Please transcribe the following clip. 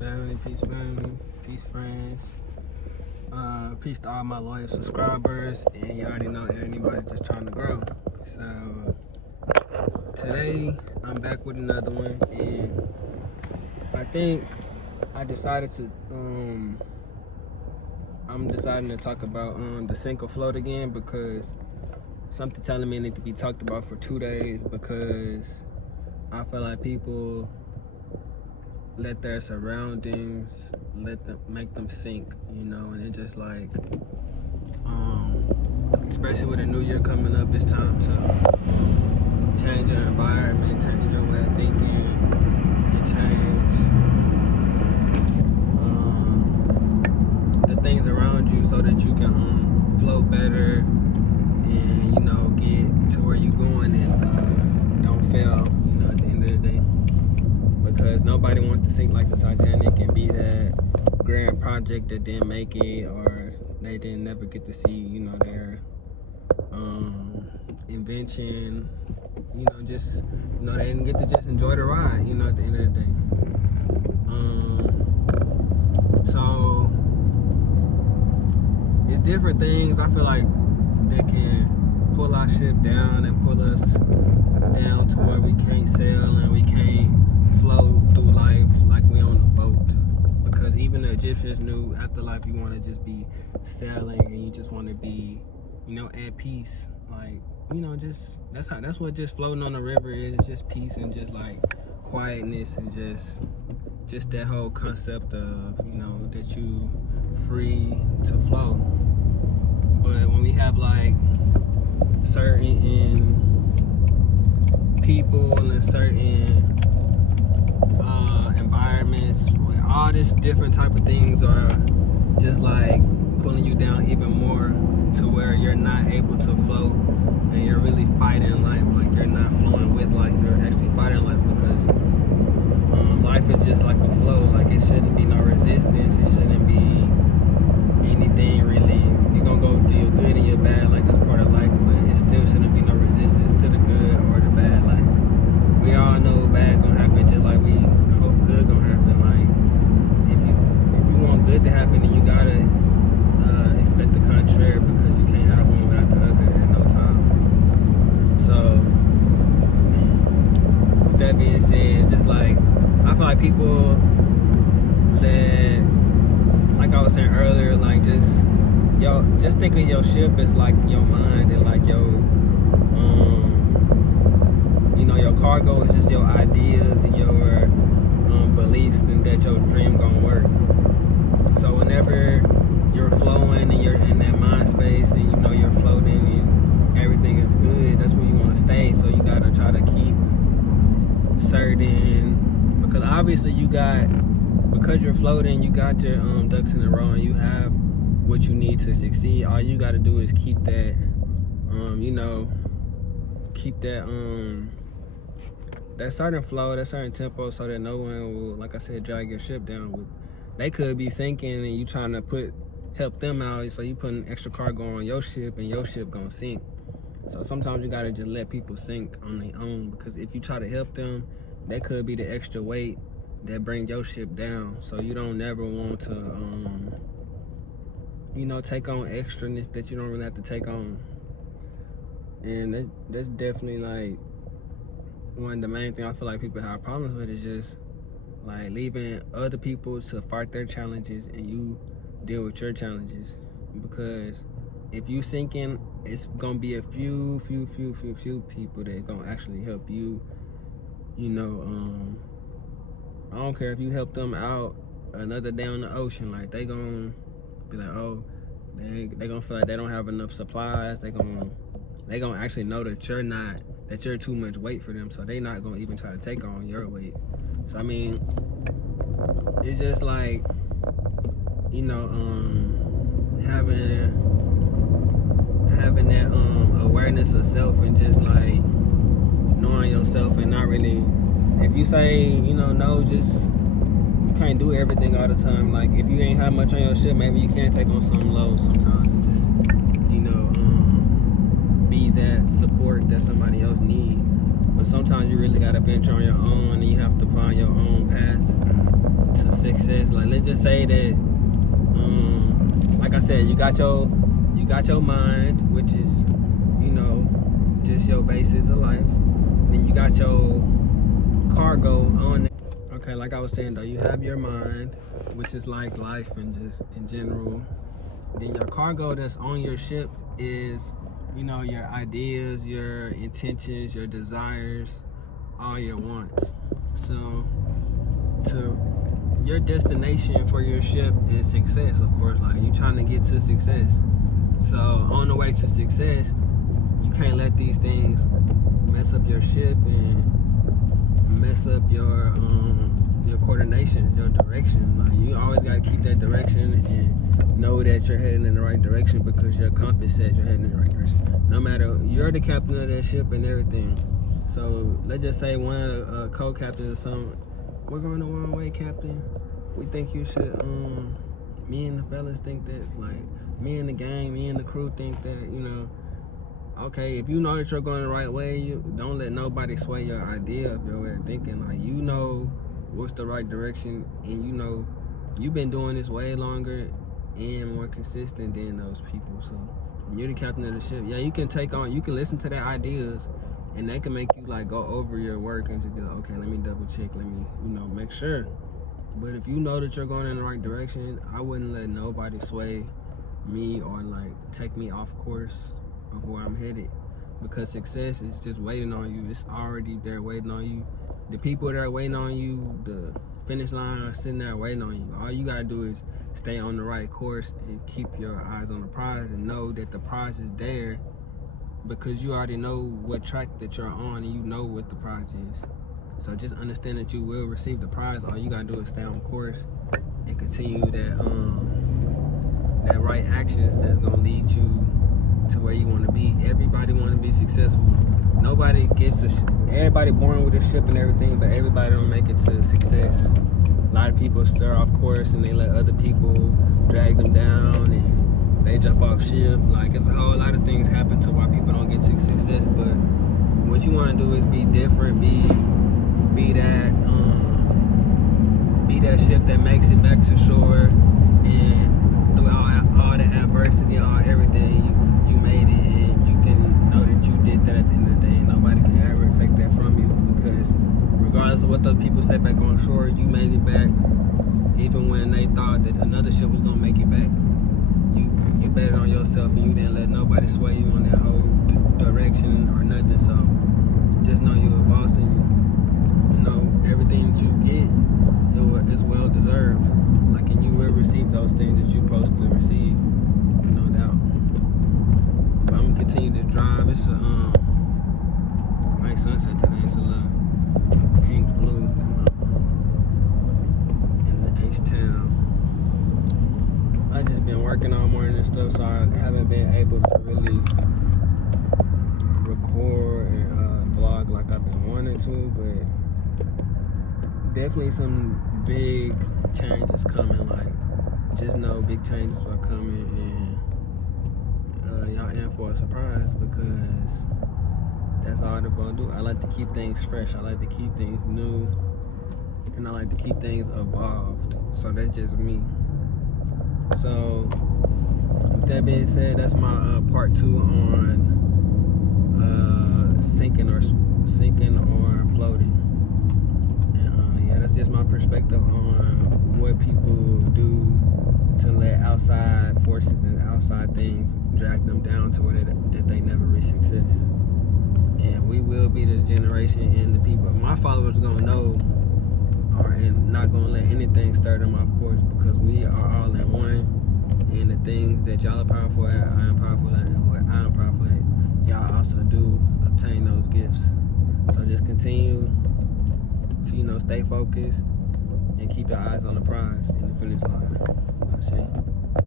Peace family, peace friends, peace to all my loyal subscribers, and you already know anybody just trying to grow. So today I'm back with another one, and I think I decided to I'm deciding to talk about the sink or float again, because something telling me it needs to be talked about for 2 days, because I feel like people let their surroundings make them sink, and it just like especially with a new year coming up, it's time to change your environment, change your way of thinking, and change the things around you so that you can flow better and get to where you're going and don't fail at the end of the day. Because nobody wants to sink like the Titanic and be that grand project that didn't make it, or they didn't never get to see, their invention. They didn't get to just enjoy the ride, at the end of the day. So it's different things I feel like that can pull our ship down and pull us down to where we can't sail and we can't flow through life like we on a boat. Because even the Egyptians knew after life you want to just be sailing and you just want to be at peace, like that's what just floating on the river is. It's just peace and just like quietness and just that whole concept of that you free to flow. But when we have like certain people and certain environments where all this different type of things are just like pulling you down even more to where you're not able to float and you're really fighting life, like you're not flowing with life, you're actually fighting life, because life is just like a flow. Like it shouldn't be no resistance, it shouldn't be anything really. You're gonna go through your good and your bad, like that's part of life, but it still shouldn't be no resistance to the good or the bad. Like we all know bad gonna happen, just like we hope good gonna happen. Like if you want good to happen, then you gotta expect the contrary, because you can't have one without the other at no time. So with that being said, just like I feel like people let, like I was saying earlier, like just think of your ship as like your mind, and like your your cargo is just your ideas and your beliefs, and that your dream gonna work. So whenever you're flowing and you're in that mind space and you're floating and everything is good, that's where you want to stay. So you gotta try to keep certain, because obviously because you're floating, you got your ducks in a row and you have what you need to succeed. All you gotta do is keep that that certain flow, that certain tempo, so that no one will, like I said, drag your ship down. They could be sinking and you trying to help them out, so you putting extra cargo on your ship and your ship gonna sink. So sometimes you gotta just let people sink on their own, because if you try to help them, that could be the extra weight that bring your ship down. So you don't never want to take on extraness that you don't really have to take on. And that's definitely like one of the main things I feel like people have problems with, is just like leaving other people to fight their challenges and you deal with your challenges. Because if you sinking, it's gonna be a few people that gonna actually help you. I don't care if you help them out another day on the ocean, like they gonna be like, oh, they gonna feel like they don't have enough supplies. They gonna actually know that you're too much weight for them, so they not gonna even try to take on your weight. So I mean, it's just like having that awareness of self, and just like knowing yourself, and not really, if you say no, just you can't do everything all the time. Like if you ain't have much on your ship, maybe you can take on some lows sometimes and just be that support that somebody else needs. But sometimes you really gotta venture on your own, and you have to find your own path to success. Like, let's just say that, like I said, you got your mind, which is, you know, just your basis of life. Then you got your cargo on it. Okay, like I was saying though, you have your mind, which is like life and just in general. Then your cargo that's on your ship is, you know, your ideas, your intentions, your desires, all your wants. So your destination for your ship is success, of course. Like, you trying to get to success. So on the way to success, you can't let these things mess up your ship and mess up your coordination, your direction. Like, you always got to keep that direction and know that you're heading in the right direction, because your compass says you're heading in the right direction. No matter, you're the captain of that ship and everything. So let's just say one of the co-captains or something, we're going the wrong way, Captain. We think you should, me and the fellas think that, like, me and the gang, me and the crew think that, you know, okay, if you know that you're going the right way, you don't let nobody sway your idea of your way of thinking. Like, you know what's the right direction, and you know you've been doing this way longer and more consistent than those people. So you're the captain of the ship. Yeah, you can listen to their ideas, and they can make you like go over your work and just be like, okay, let me double check, let me, you know, make sure. But if you know that you're going in the right direction, I wouldn't let nobody sway me or like take me off course of where I'm headed, because success is just waiting on you. It's already there waiting on you. The people that are waiting on you, the finish line are sitting there waiting on you. All you gotta do is stay on the right course and keep your eyes on the prize, and know that the prize is there, because you already know what track that you're on and you know what the prize is. So just understand that you will receive the prize. All you gotta do is stay on course and continue that right actions that's gonna lead you to where you want to be. Everybody want to be successful. Nobody gets everybody born with a ship and everything, but everybody don't make it to success. A lot of people stir off course and they let other people drag them down, and they jump off ship. Like, it's a whole lot of things happen to why people don't get to success. But what you want to do is be different, be that ship that makes it back to shore, and through all the adversity, everything, you made it, and you can know that you did that at the end of the day. Nobody can ever take that from you, because regardless of what those people say back on shore, you made it back. Even when they thought that another ship was gonna make it back, you bet it on yourself, and you didn't let nobody sway you on that whole direction or nothing. So just know you're a boss, and you know everything that you get is well deserved. Like, and you will receive those things that you're supposed to receive, no doubt. But I'm gonna continue to drive. It's a nice sunset today. It's a little pink blue in the H-Town. I just been working all morning and stuff, so I haven't been able to really record and vlog like I've been wanting to, but definitely some big changes coming. Like, just know big changes are coming, and y'all in for a surprise, because that's all they're gonna do. I like to keep things fresh. I like to keep things new, and I like to keep things evolved. So that's just me. So with that being said, that's my part 2 on sinking or floating. And yeah, that's just my perspective on what people do to let outside forces and outside things drag them down to where that they never reach success. And we will be the generation and the people my followers are gonna know, and not gonna let anything stir them off course, because we are all in one. And the things that y'all are powerful at, I am powerful at, and what I am powerful at, y'all also do obtain those gifts. So just continue to, you know, stay focused and keep your eyes on the prize in the finish line.